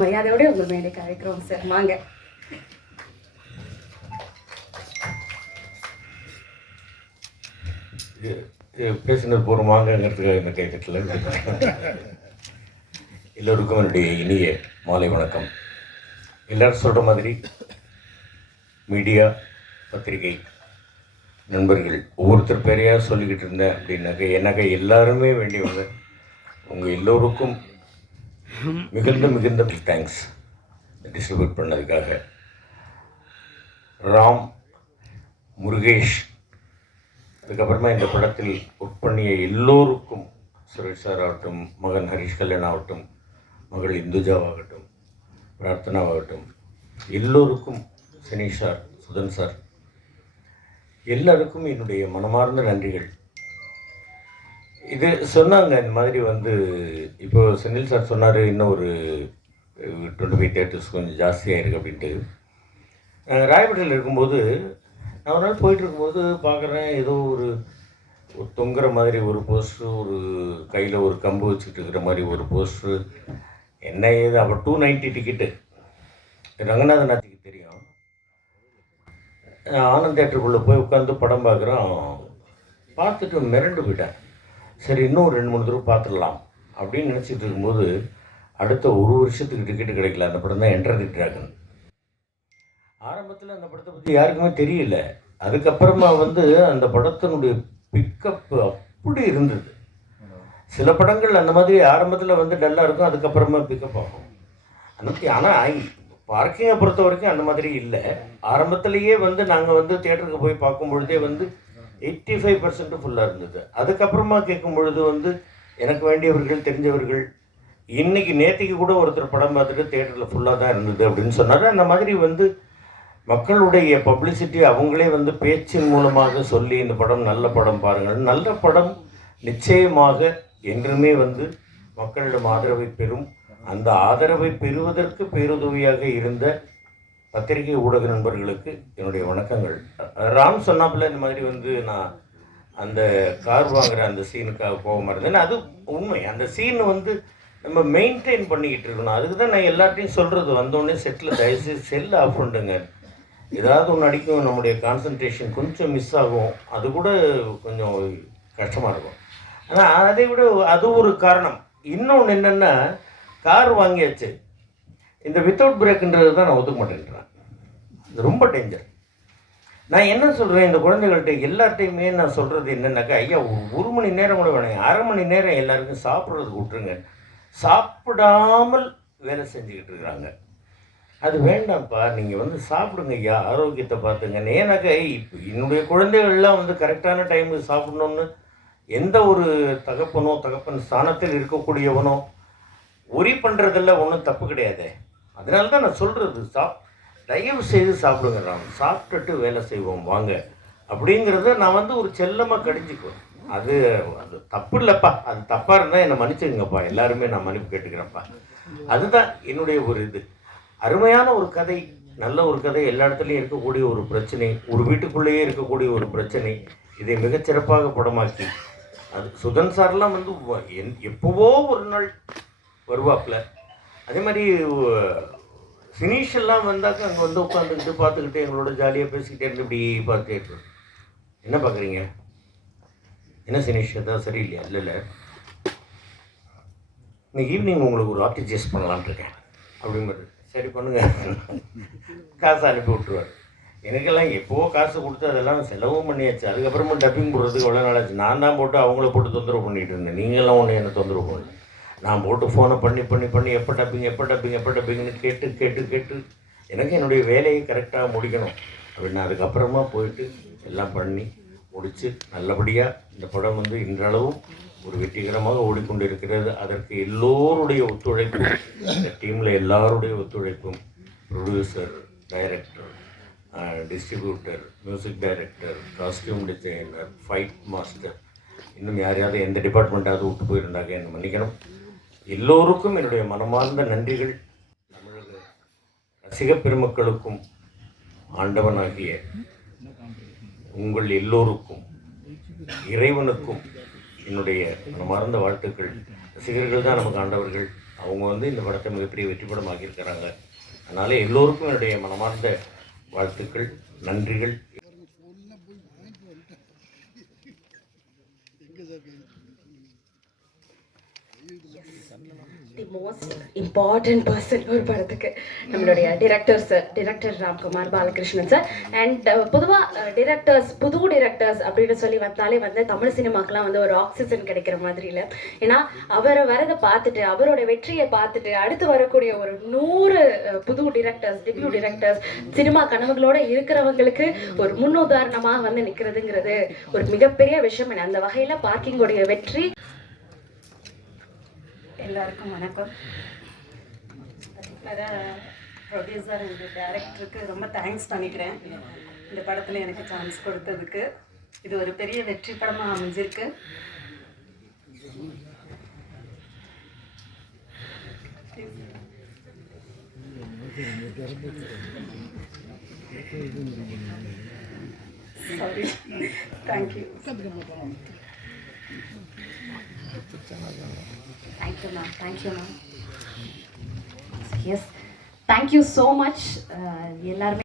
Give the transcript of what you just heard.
மரியாதையோட உங்கள் மேடைக்கு அழைக்கிறோம் சார். வாங்க. பேசினது போகிறோம் வாங்கங்கிறதுக்காக இந்த கைத்தட்டில் எல்லோருக்கும் என்னுடைய இனிய மாலை வணக்கம். எல்லோரும் சொல்கிற மாதிரி மீடியா, பத்திரிகை நண்பர்கள் ஒவ்வொருத்தர் பேரையாக சொல்லிக்கிட்டு இருந்தேன் அப்படின்னாக்க எனக்கு எல்லாருமே வேண்டியவங்க. உங்கள் எல்லோருக்கும் மிகுந்த தேங்க்ஸ் டிஸ்ட்ரிபியூட் பண்ணதுக்காக. ராம், முருகேஷ், அதுக்கப்புறமா இந்த படத்தில் ஒர்க் பண்ணிய எல்லோருக்கும், சுரேஷ் சார் ஆகட்டும், மகன் ஹரிஷ் கல்யாண் ஆகட்டும், மகள் இந்துஜாவாகட்டும், பிரார்த்தனாவாகட்டும், எல்லோருக்கும், சினேஷ் சார், சுதன் சார், எல்லாருக்கும் என்னுடைய மனமார்ந்த நன்றிகள். இது சொன்னாங்க இந்த மாதிரி இப்போ செந்தில் சார் சொன்னார், இன்னும் ஒரு 25 தேட்டர்ஸ் கொஞ்சம் ஜாஸ்தியாக இருக்குது அப்படின்ட்டு. ராயப்பேட்டையில் இருக்கும்போது நான் ஒரு நாள் போயிட்டு இருக்கும்போது பார்க்குறேன், ஏதோ ஒரு தொங்குற மாதிரி ஒரு போஸ்ட்ரு, ஒரு கையில் ஒரு கம்பு வச்சுட்டு இருக்கிற மாதிரி ஒரு போஸ்ட்ரு. என்ன ஏது அப்போ 290 டிக்கெட்டு ரங்கநாதன் நாத்திக்கு தெரியும். ஆனந்த் தேட்டருக்குள்ளே போய் உட்காந்து படம் பார்க்குறோம். பார்த்துட்டு மிரண்டு போயிட்டேன். சரி, இன்னும் 2-3 தடவை பார்த்துடலாம் அப்படின்னு நினச்சிட்டு இருக்கும்போது அடுத்த ஒரு வருஷத்துக்கு டிக்கெட்டு கிடைக்கல. அந்த படம் தான் என்டர் தி டிராகன். ஆரம்பத்தில் அந்த படத்தை பற்றி யாருக்குமே தெரியல. அதுக்கப்புறமா அந்த படத்தினுடைய பிக்கப் அப்படி இருந்தது. சில படங்கள் அந்த மாதிரி ஆரம்பத்தில் டல்லாக இருக்கும், அதுக்கப்புறமா பிக்கப் ஆகும். ஆனால் பார்க்கிங்கை பொறுத்த வரைக்கும் அந்த மாதிரி இல்லை. ஆரம்பத்திலேயே நாங்கள் தியேட்டருக்கு போய் பார்க்கும் பொழுதே 85% ஃபுல்லாக இருந்தது. அதுக்கப்புறமா கேட்கும் பொழுது எனக்கு வேண்டியவர்கள், தெரிஞ்சவர்கள், இன்றைக்கி நேற்றுக்கு கூட ஒருத்தர் படம் பார்த்துட்டு தியேட்டரில் ஃபுல்லாக தான் இருந்தது அப்படின்னு சொன்னார். அந்த மாதிரி மக்களுடைய பப்ளிசிட்டி அவங்களே பேச்சின் மூலமாக சொல்லி இந்த படம் நல்ல படம் பாருங்கள், நல்ல படம் நிச்சயமாக என்றுமே மக்களிடம் ஆதரவை பெறும். அந்த ஆதரவை பெறுவதற்கு பேருதவியாக இருந்த பத்திரிகை ஊடக நண்பர்களுக்கு என்னுடைய வணக்கங்கள். ராம் சொன்னாப்புல இந்த மாதிரி நான் அந்த கார் வாங்குகிற அந்த சீனுக்காக கோபமாக இருந்தேன். அது உண்மை. அந்த சீன் நம்ம மெயின்டைன் பண்ணிக்கிட்டு இருக்கணும். அதுக்கு தான் நான் எல்லாத்தையும் சொல்கிறது, வந்தோடனே செட்டில் தயவுசெய்து செல்லை ஆஃப் பண்ணுங்க. ஏதாவது ஒன்று அடிக்கும், நம்முடைய கான்சன்ட்ரேஷன் கொஞ்சம் மிஸ் ஆகும். அது கூட கொஞ்சம் கஷ்டமாக இருக்கும். ஆனால் அதை விட அது ஒரு காரணம். இன்னொன்று என்னென்னா, கார் வாங்கியாச்சு, இந்த வித்தவுட் பிரேக்குன்றது தான் நான் ஒத்துக்க மாட்டேன்றேன். இது ரொம்ப டேஞ்சர். நான் என்ன சொல்கிறேன், இந்த குழந்தைகள்கிட்ட எல்லார்ட்டையுமே நான் சொல்கிறது என்னென்னாக்கா, ஐயா ஒரு மணி நேரம் கூட வேணாம், 1/2 மணி நேரம் எல்லாருக்கும் சாப்பிட்றதுக்கு விட்டுருங்க. சாப்பிடாமல் வேலை செஞ்சுக்கிட்டு இருக்கிறாங்க. அது வேண்டாம்ப்பா, நீங்கள் சாப்பிடுங்க ஐயா, ஆரோக்கியத்தை பார்த்துங்க. ஏன்னாக்கா இப்போ என்னுடைய குழந்தைகள்லாம் கரெக்டான டைமுக்கு சாப்பிடணுன்னு எந்த ஒரு தகப்பன் ஸ்தானத்தில் இருக்கக்கூடியவனோ ஒரி பண்ணுறதில்ல, ஒன்றும் தப்பு கிடையாது. அதனால தான் நான் சொல்கிறது, தயவு செய்து சாப்பிடுங்க, சாப்பிட்டுட்டு வேலை செய்வோம் வாங்க அப்படிங்கிறத நான் ஒரு செல்லமாக கடிஞ்சிக்குவேன். அது தப்பு இல்லைப்பா. அது தப்பாக இருந்தால் என்னை மன்னிச்சுங்கப்பா, எல்லாருமே நான் மன்னிப்பு கேட்டுக்கிறேன்ப்பா. அதுதான் என்னுடைய ஒரு இது. அருமையான ஒரு கதை, நல்ல ஒரு கதை, எல்லா இடத்துலையும் இருக்கக்கூடிய ஒரு பிரச்சனை, ஒரு வீட்டுக்குள்ளேயே இருக்கக்கூடிய ஒரு பிரச்சனை, இதை மிகச்சிறப்பாக படமாக்கி, அது சுதன் சார்லாம் எப்போவோ ஒரு நாள் வருவாப்பில். அதே மாதிரி ஃபினிஷெல்லாம் வந்தாக்க அங்கே உட்காந்துக்கிட்டு பார்த்துக்கிட்டு எங்களோட ஜாலியாக பேசிக்கிட்டே இருந்து இப்படி பார்த்துட்டு, என்ன பார்க்குறீங்க, என்ன ஃபினிஷ் எதாவது சரியில்லையா? இல்லை, இன்னைக்கு ஈவினிங் உங்களுக்கு ஒரு ஆர்டிஜிஎஸ் பண்ணலான்ட்டு இருக்கேன் அப்படிங்கிறது. சரி பண்ணுங்க, காசு அனுப்பி விட்ருவார். எனக்கெல்லாம் எப்போவோ காசு கொடுத்து அதெல்லாம் செலவும் பண்ணியாச்சு. அதுக்கப்புறமா டப்பிங் போடுறதுக்கு எவ்வளோ நாளாச்சு. நான் தான் போட்டு அவங்கள போட்டு தொந்தரவு பண்ணிகிட்டு இருந்தேன். நீங்களாம் ஒன்று என்னை தொந்தரவு பண்ணல. நான் போட்டு ஃபோனை பண்ணி எப்போ டப்பிங்னு கேட்டு எனக்கு என்னுடைய வேலையை கரெக்டாக முடிக்கணும் அப்படின்னு அதுக்கப்புறமா போயிட்டு எல்லாம் பண்ணி முடித்து நல்லபடியாக இந்த படம் இன்றளவும் ஒரு வெற்றிகரமாக ஓடிக்கொண்டு இருக்கிறது. அதற்கு எல்லோருடைய ஒத்துழைப்பும், இந்த டீமில் எல்லாருடைய ஒத்துழைப்பும், producer, director, distributor, music director, costume designer, fight master, இன்னும் யாரையாவது எந்த டிபார்ட்மெண்ட்டாவது விட்டு போயிருந்தாங்க என்னை மன்னிக்கணும். எல்லோருக்கும் என்னுடைய மனமார்ந்த நன்றிகள். தமிழக ரசிக பெருமக்களுக்கும் ஆண்டவனாகிய உங்கள் எல்லோருக்கும், இறைவனுக்கும் என்னுடைய மனமார்ந்த வாழ்த்துக்கள். ரசிகர்கள் தான் நமக்கு ஆண்டவர்கள். அவங்க வந்து இந்த படத்தை மிகப்பெரிய வெற்றி படமாக்கியிருக்கிறாங்க. அதனால் எல்லோருக்கும் என்னுடைய மனமார்ந்த வாழ்த்துக்கள், நன்றிகள். தி மோஸ்ட் இம்பார்ட்டன்ட் பர்சன் ஒரு படத்துக்கு நம்மளுடைய director Ramkumar Balakrishnan sir. And பொதுவாக புது டிரெக்டர்ஸ் அப்படின்னு சொல்லி வந்தாலே வந்து தமிழ் சினிமாக்கெலாம் வந்து ஒரு ஆக்சிஜன் கிடைக்கிற மாதிரி இல்லை. ஏன்னா அவரை வரதை பார்த்துட்டு, அவரோட வெற்றியை பார்த்துட்டு அடுத்து வரக்கூடிய ஒரு 100 புது டெபியூ டிரெக்டர்ஸ் சினிமா கனவுகளோடு இருக்கிறவங்களுக்கு ஒரு முன்னுதாரணமாக வந்து நிற்கிறதுங்கிறது ஒரு மிகப்பெரிய விஷயம். அந்த வகையில் பார்க்கிங்கோடைய வெற்றி. எல்லாருக்கும் வணக்கம். ப்ரொடியூசர் அண்ட் டைரக்டருக்கு ரொம்ப தேங்க்ஸ் பண்ணிக்கிறேன் இந்த படத்தில் எனக்கு சான்ஸ் கொடுத்ததுக்கு. இது ஒரு பெரிய வெற்றி படமாக அமைஞ்சிருக்கு. Sorry, thank you. Thank you, ma'am. Yes, thank you so much. எல்லாருமே